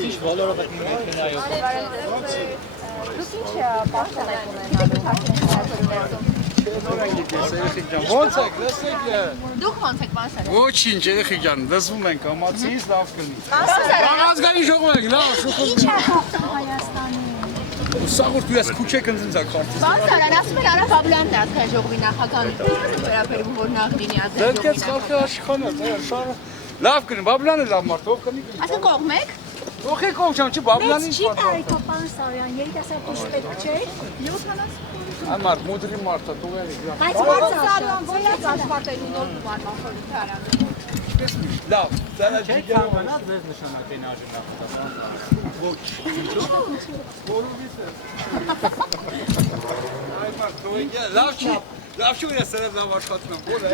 Ինչ բոլորը պետք է մեքենայով։ Դուք ինչ պաշտոն եք ունենալու։ Ոնց եք, լսեք։ Դուք ոնց եք բանսարը։ Ոչինչ, երեխի ջան, լսվում ենք ամացից լավ կլինի։ Բանսարը։ Ազգային ժողով եք, լավ, շուխում։ Ինչ է խախտում Հայաստանի։ Սաղուր դու ես քուչեք ընձնցակ քարտից։ Բանսարան ասում են Արա Բաբլյանն է ազգային ժողովի նախագահը։ Վերաբերում որ նախ լինի ազգային Դեռ քեզ խալքը աշխանա, շարը։ Լավ կլինի, Բաբլյանը լավ մարդ, ով կնի։ Ասա կողմ եք։ Ոխի կողմ չեմ, չի Բաբլյանի Չի կարելի պապան Սարյան, երիտասարդ դուշ պետք չէ։ 70 Ամար մոդրի մարդը դու ես։ Բայց Սարյան գոյած աշխատելու նոր գումարման խորհրդարան։ Լավ, դա Չէ՞ ցանկանաց ձեզ նշանակեն արժանապատասխան։ ոչ։ Որովից է։ Այ մարդ, դու լավ չի, լավ չի ես սրև լավ աշխատում եմ, որ է։